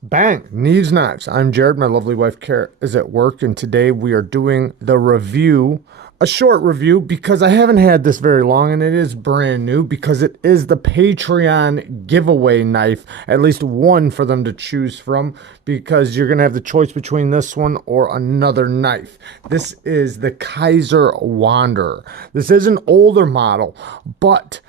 Bang! Neeves Knives. I'm Jared. My lovely wife, Kara, is at work, and today we are doing the review, a short review, because I haven't had this very long, and it is brand new, because it is the Patreon giveaway knife, at least one for them to choose from, because you're going to have the choice between this one or another knife. This is the Kizer Wanderer. This is an older model, but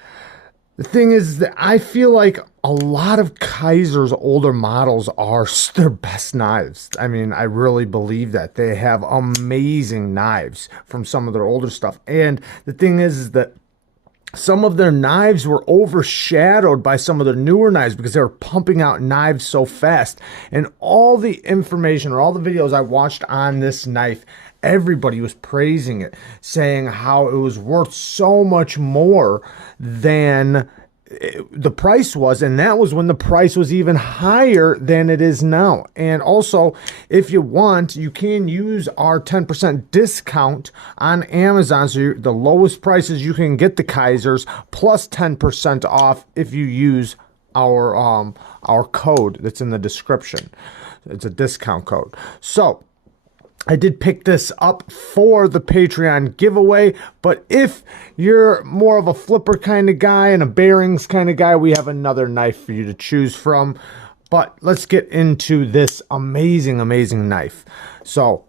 the thing is that I feel like a lot of Kizer's older models are their best knives. I mean, I really believe that. They have amazing knives from some of their older stuff. And the thing is that some of their knives were overshadowed by some of their newer knives because they were pumping out knives so fast. And all the information or all the videos I watched on this knife, everybody was praising it, saying how it was worth so much more than the price was, and that was when the price was even higher than it is now. And also, if you want, you can use our 10% discount on Amazon. So the lowest prices you can get the Kizers plus 10% off if you use our code that's in the description. It's a discount code. So I did pick this up for the Patreon giveaway, but if you're more of a flipper kind of guy and a bearings kind of guy, we have another knife for you to choose from. But let's get into this amazing, amazing knife. So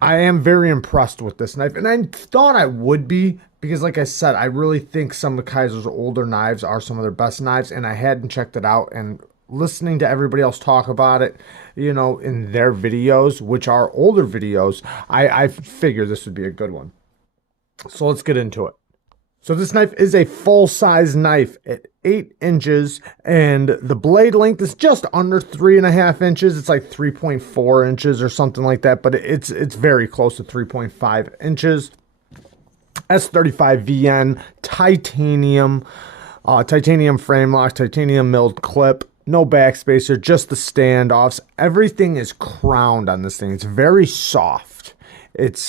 I am very impressed with this knife, and I thought I would be, because like I said, I really think some of Kizer's older knives are some of their best knives, and I hadn't checked it out. And listening to everybody else talk about it, you know, in their videos, which are older videos, I figured this would be a good one. So let's get into it. So this knife is a full-size knife at 8 inches, and the blade length is just under 3.5 inches. It's like 3.4 inches or something like that, but it's very close to 3.5 inches. S35VN, titanium, titanium frame lock, titanium milled clip. No backspacer, just the standoffs. Everything is crowned on this thing. It's very soft. It's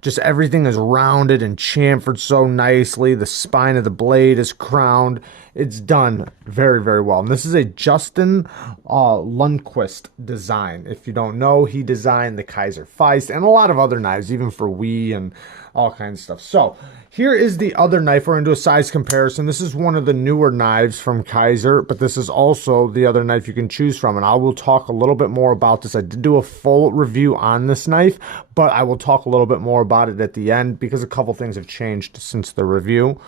just everything is rounded and chamfered so nicely. The spine of the blade is crowned. It's done very, very well. And this is a Justin Lundquist design. If you don't know, he designed the Kizer Feist and a lot of other knives, even for Wii and all kinds of stuff. So here is the other knife. We're going to do a size comparison. This is one of the newer knives from Kizer, but this is also the other knife you can choose from. And I will talk a little bit more about this. I did do a full review on this knife, but I will talk a little bit more about it at the end because a couple things have changed since the review.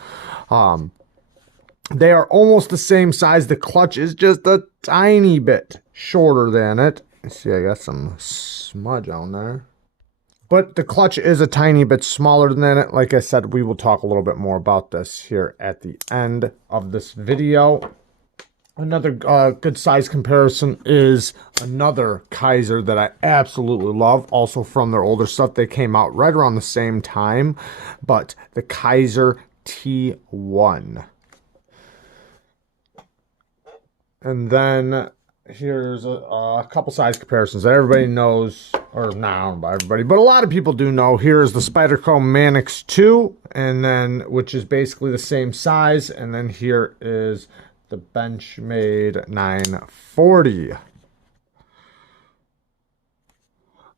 They are almost the same size. The clutch is just a tiny bit shorter than it. Let's see, I got some smudge on there. But the clutch is a tiny bit smaller than it. Like I said, we will talk a little bit more about this here at the end of this video. Another good size comparison is another Kizer that I absolutely love, also from their older stuff. They came out right around the same time, but the Kizer T1. And then here's a couple size comparisons that everybody knows, or not everybody, but a lot of people do know. Here is the Spyderco Manix 2, and then, which is basically the same size. And then here is the Benchmade 940.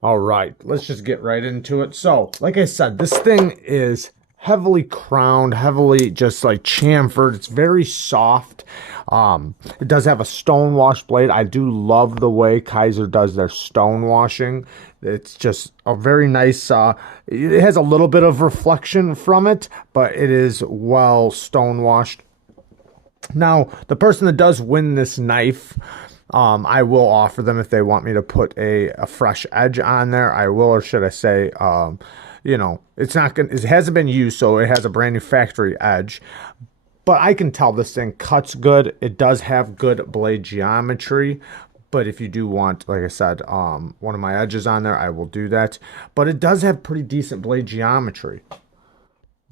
All right, let's just get right into it. So, like I said, this thing is heavily crowned, heavily just like chamfered. It's very soft. It does have a stone wash blade. I do love the way Kizer does their stone washing. It's just a very nice, it has a little bit of reflection from it, but it is well stone washed. Now, the person that does win this knife, I will offer them, if they want me to put a fresh edge on there, I will, or should I say, you know, it's not gonna, it hasn't been used, so it has a brand new factory edge. But I can tell this thing cuts good. It does have good blade geometry. But if you do want, like I said, one of my edges on there, I will do that. But it does have pretty decent blade geometry.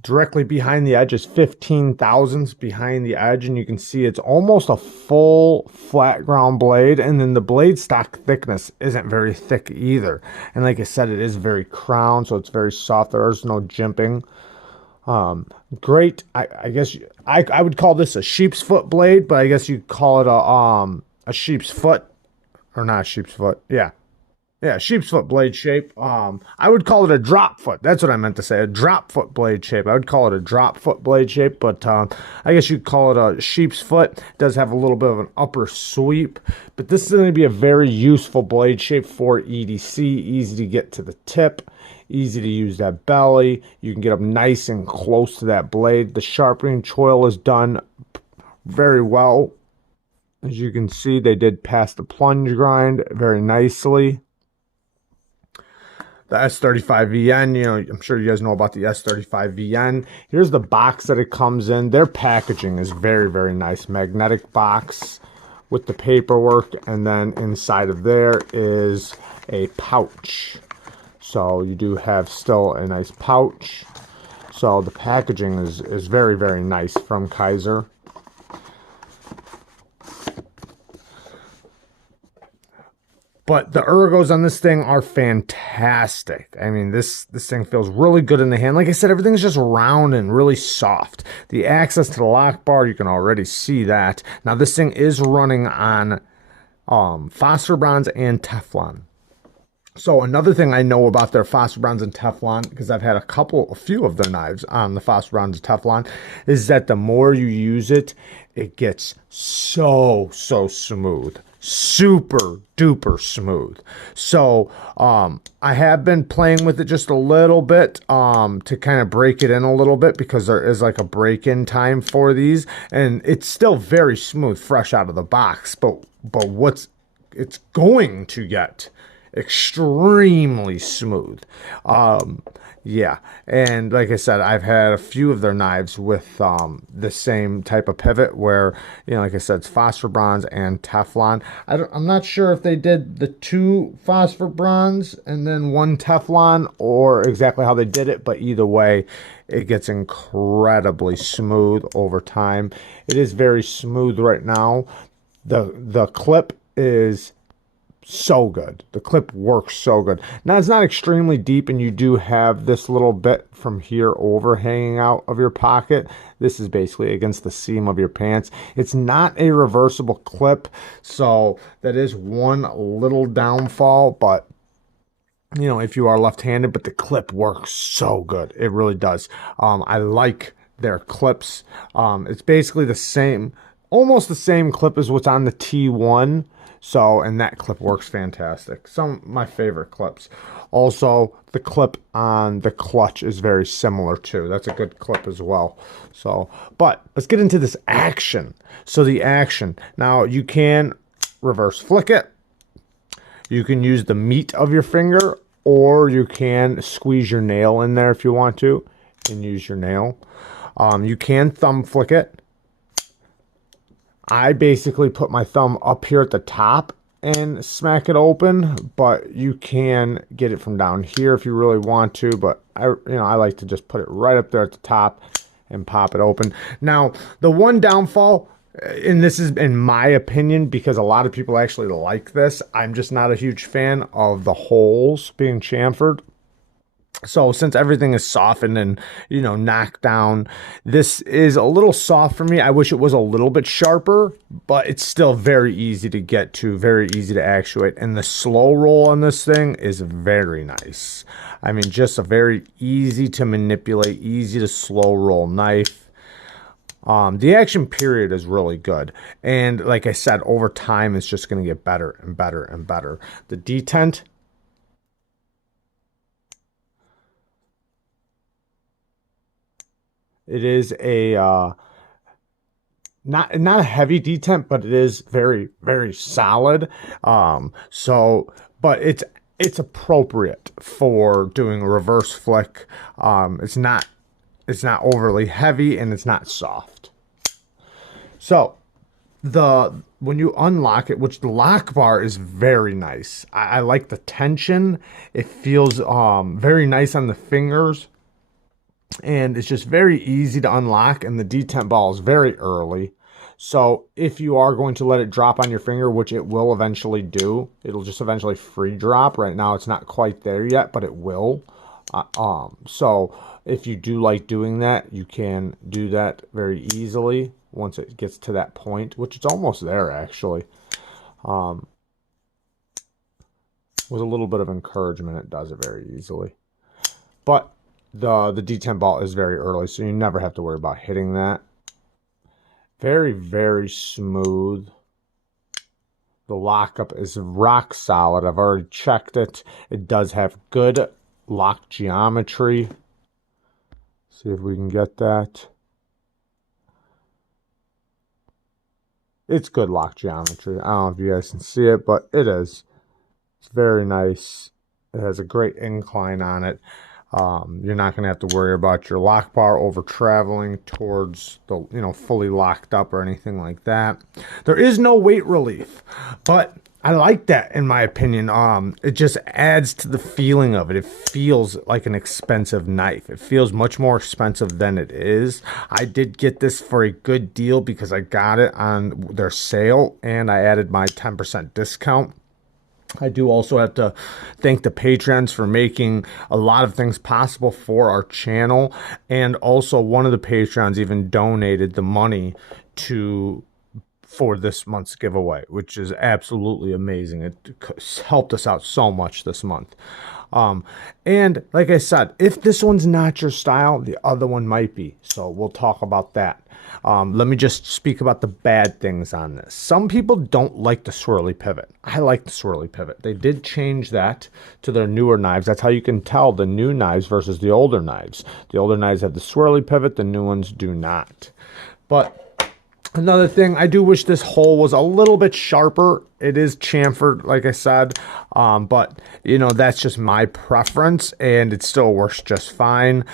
Directly behind the edge is 15 thousandths behind the edge, and you can see it's almost a full flat ground blade, and then the blade stock thickness isn't very thick either. And like I said, it is very crowned, so it's very soft. There's no jimping. Great. I guess I would call this a sheep's foot blade, but I guess you call it a sheep's foot. or not sheep's foot. Yeah. Yeah, sheep's foot blade shape. I would call it a drop foot. That's what I meant to say. A drop foot blade shape. I would call it a drop foot blade shape, but I guess you'd call it a sheep's foot. It does have a little bit of an upper sweep, but this is going to be a very useful blade shape for EDC. Easy to get to the tip, easy to use that belly. You can get up nice and close to that blade. The sharpening choil is done very well. As you can see, they did pass the plunge grind very nicely. The S35VN, you know, I'm sure you guys know about the S35VN. Here's the box that it comes in. Their packaging is very, very nice. Magnetic box with the paperwork, and then inside of there is a pouch. So you do have still a nice pouch. So the packaging is very, very nice from Kizer. But the ergos on this thing are fantastic. I mean, this thing feels really good in the hand. Like I said, everything's just round and really soft. The access to the lock bar, you can already see that. Now, this thing is running on phosphor bronze and Teflon. So another thing I know about their phosphor bronze and Teflon, because I've had a few of their knives on the phosphor bronze and Teflon, is that the more you use it, it gets so smooth. Super duper smooth. So I have been playing with it just a little bit to kind of break it in a little bit, because there is like a break-in time for these, and it's still very smooth fresh out of the box, but it's going to get extremely smooth. Yeah, and like I said, I've had a few of their knives with the same type of pivot where, you know, like I said, it's phosphor bronze and Teflon. I'm not sure if they did the 2 phosphor bronze and then 1 Teflon, or exactly how they did it, but either way, it gets incredibly smooth over time. It is very smooth right now. The clip is so good. The clip works so good. Now, it's not extremely deep, and you do have this little bit from here over hanging out of your pocket. This is basically against the seam of your pants. It's not a reversible clip, so that is one little downfall, but you know, if you are left-handed, but the clip works so good. It really does. I like their clips. It's basically the same, almost the same clip as what's on the T1. So, and that clip works fantastic. Some of my favorite clips. Also, the clip on the clutch is very similar too. That's a good clip as well. So, but let's get into this action. So the action. Now, you can reverse flick it. You can use the meat of your finger, or you can squeeze your nail in there if you want to and use your nail. You can thumb flick it. I basically put my thumb up here at the top and smack it open, but you can get it from down here if you really want to, but I like to just put it right up there at the top and pop it open. Now, the one downfall, and this is in my opinion, because a lot of people actually like this, I'm just not a huge fan of the holes being chamfered. So since everything is softened and, you know, knocked down, this is a little soft for me. I wish it was a little bit sharper, but it's still very easy to get to, very easy to actuate. And the slow roll on this thing is very nice. I mean, just a very easy to manipulate, easy to slow roll knife. The action period is really good. And like I said, over time, it's just going to get better and better and better. The detent, it is a not a heavy detent, but it is very, very solid. But it's appropriate for doing a reverse flick. It's not overly heavy, and it's not soft. So when you unlock it, which the lock bar is very nice. I like the tension. It feels very nice on the fingers. And it's just very easy to unlock, and the detent ball is very early. So if you are going to let it drop on your finger, which it will eventually do, it'll just eventually free drop. Right now it's not quite there yet, but it will. So if you do like doing that, you can do that very easily once it gets to that point, which it's almost there actually. With a little bit of encouragement, it does it very easily. But the D10 ball is very early, so you never have to worry about hitting that. Very, very smooth. The lockup is rock solid. I've already checked it. It does have good lock geometry. See if we can get that. It's good lock geometry. I don't know if you guys can see it, but it is. It's very nice. It has a great incline on it. You're not going to have to worry about your lock bar over traveling towards the, fully locked up or anything like that. There is no weight relief, but I like that in my opinion. It just adds to the feeling of it. It feels like an expensive knife. It feels much more expensive than it is. I did get this for a good deal because I got it on their sale and I added my 10% discount. I do also have to thank the patrons for making a lot of things possible for our channel. And also one of the patrons even donated the money for this month's giveaway, which is absolutely amazing. It helped us out so much this month. And like I said, if this one's not your style, the other one might be. So we'll talk about that. Let me just speak about the bad things on this. Some people don't like the swirly pivot. I like the swirly pivot. They did change that to their newer knives. That's how you can tell the new knives versus the older knives. The older knives have the swirly pivot. The new ones do not. But another thing, I do wish this hole was a little bit sharper. It is chamfered, like I said, but that's just my preference, and it still works just fine.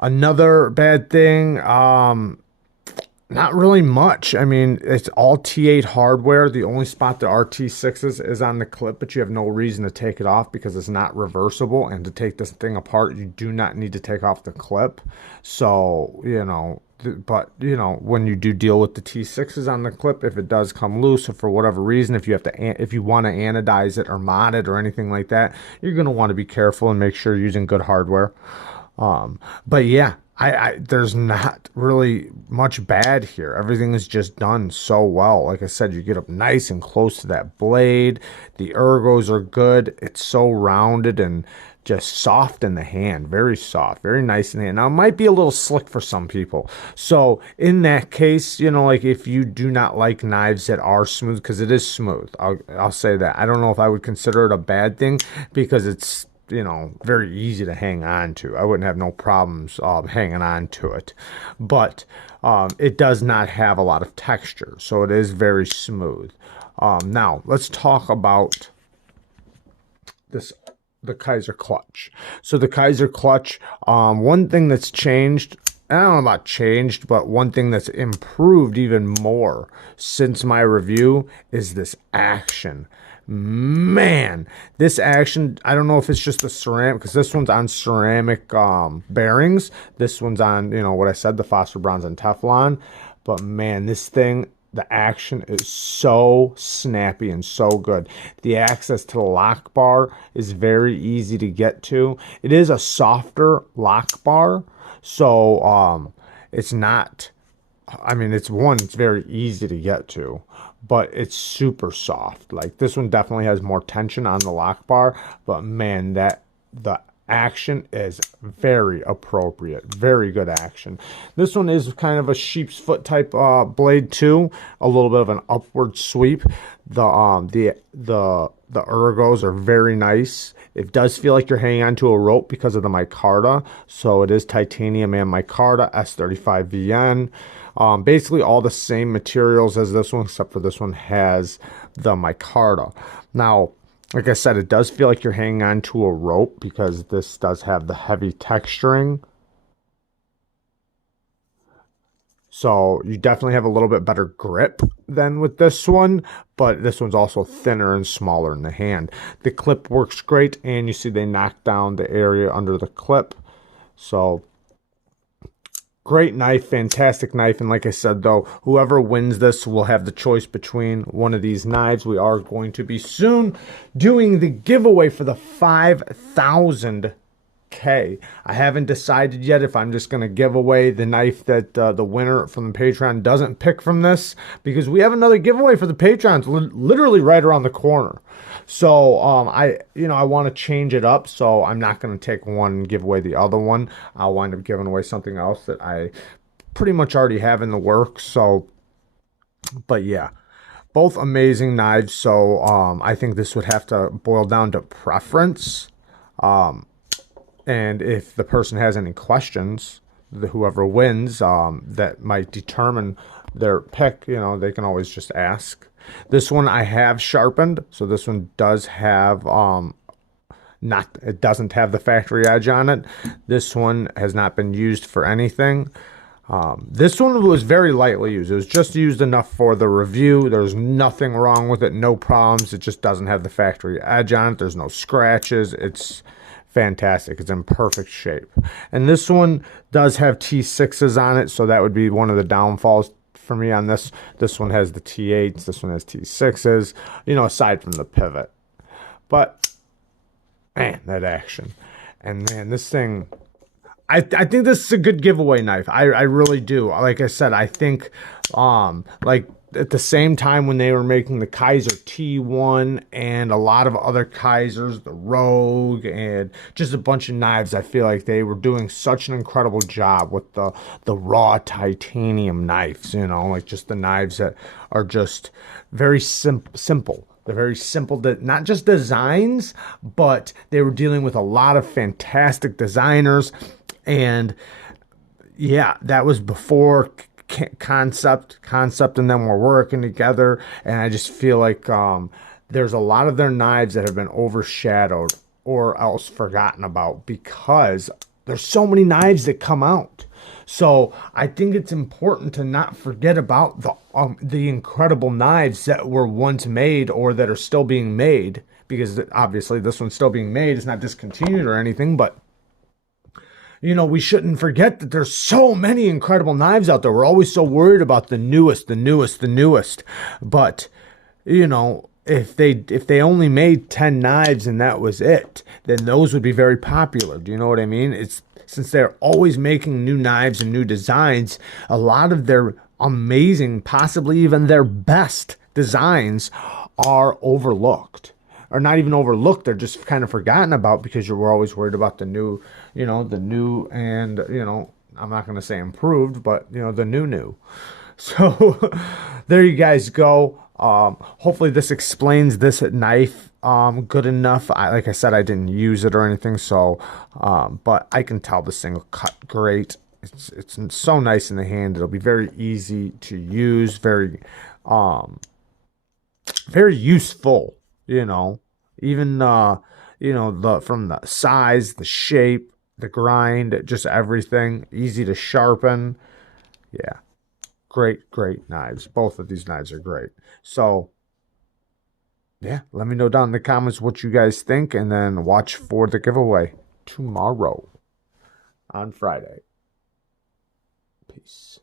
Another bad thing, not really much. I mean, it's all T8 hardware. The only spot the RT6 is on the clip, but you have no reason to take it off because it's not reversible. And to take this thing apart, you do not need to take off the clip. So, but when you do deal with the T6s on the clip, if it does come loose or for whatever reason, if you want to anodize it or mod it or anything like that, you're going to want to be careful and make sure you're using good hardware. But yeah, there's not really much bad here. Everything is just done so well. Like I said, you get up nice and close to that blade. The ergos are good. It's so rounded and just soft in the hand. Very soft, very nice in the hand. Now, it might be a little slick for some people. So in that case, like if you do not like knives that are smooth, because it is smooth, I'll say that. I don't know if I would consider it a bad thing because it's very easy to hang on to. I wouldn't have no problems hanging on to it. But it does not have a lot of texture, so it is very smooth. Now, let's talk about the Kizer clutch. So the Kizer clutch, one thing that's changed, I don't know about changed, but one thing that's improved even more since my review is this action. Man, this action, I don't know if it's just the ceramic, because this one's on ceramic bearings. This one's on, what I said, the phosphor bronze and Teflon. But man, this thing, the action is so snappy and so good. The access to the lock bar is very easy to get to. It is a softer lock bar, so it's not, it's very easy to get to, but it's super soft. Like this one definitely has more tension on the lock bar, but man, the action is very appropriate. Very good action. This one is kind of a sheep's foot type blade too. A little bit of an upward sweep. The ergos are very nice. It does feel like you're hanging onto a rope because of the micarta. So it is titanium and micarta, S35VN. Basically all the same materials as this one, except for this one has the micarta. Now, like I said, it does feel like you're hanging on to a rope because this does have the heavy texturing. So you definitely have a little bit better grip than with this one, but this one's also thinner and smaller in the hand. The clip works great, and you see they knocked down the area under the clip. So great knife, fantastic knife. And like I said, though, whoever wins this will have the choice between one of these knives. We are going to be soon doing the giveaway for the 5,000 okay. I haven't decided yet if I'm just going to give away the knife that the winner from the Patreon doesn't pick from this, because we have another giveaway for the Patrons literally right around the corner. So I want to change it up, so I'm not going to take one and give away the other one. I'll wind up giving away something else that I pretty much already have in the works. So, but yeah, both amazing knives. So I think this would have to boil down to preference. And if the person has any questions, whoever wins, that might determine their pick, they can always just ask. This one I have sharpened, so this one does have it doesn't have the factory edge on it. This one has not been used for anything. This one was very lightly used. It was just used enough for the review. There's nothing wrong with it, no problems. It just doesn't have the factory edge on it. There's no scratches. It's fantastic. It's in perfect shape. And this one does have T6s on it, so that would be one of the downfalls for me on this. This one has the T8s. This one has T6s, aside from the pivot. But, man, that action. And, man, this thing... I think this is a good giveaway knife. I really do. Like I said, I think like at the same time when they were making the Kizer T1 and a lot of other Kizers, the Rogue, and just a bunch of knives, I feel like they were doing such an incredible job with the raw titanium knives, like just the knives that are just very simple. They're very simple, not just designs, but they were dealing with a lot of fantastic designers. And yeah, that was before concept, and then we're working together. And I just feel like there's a lot of their knives that have been overshadowed or else forgotten about because there's so many knives that come out. So I think it's important to not forget about the incredible knives that were once made or that are still being made, because obviously this one's still being made. It's not discontinued or anything, but we shouldn't forget that there's so many incredible knives out there. We're always so worried about the newest. But, if they only made 10 knives and that was it, then those would be very popular. Do you know what I mean? Since they're always making new knives and new designs, a lot of their amazing, possibly even their best designs are overlooked. Or not even overlooked, they're just kind of forgotten about because we're always worried about the new, and, I'm not going to say improved, but, the new. So there you guys go. Hopefully this explains this knife good enough. Like I said, I didn't use it or anything, so, but I can tell this thing will cut great. It's so nice in the hand. It'll be very easy to use, very useful. Even from the size, the shape, the grind, just everything, easy to sharpen. Yeah, great knives. Both of these knives are great. So yeah, let me know down in the comments what you guys think, and then watch for the giveaway tomorrow on Friday. Peace.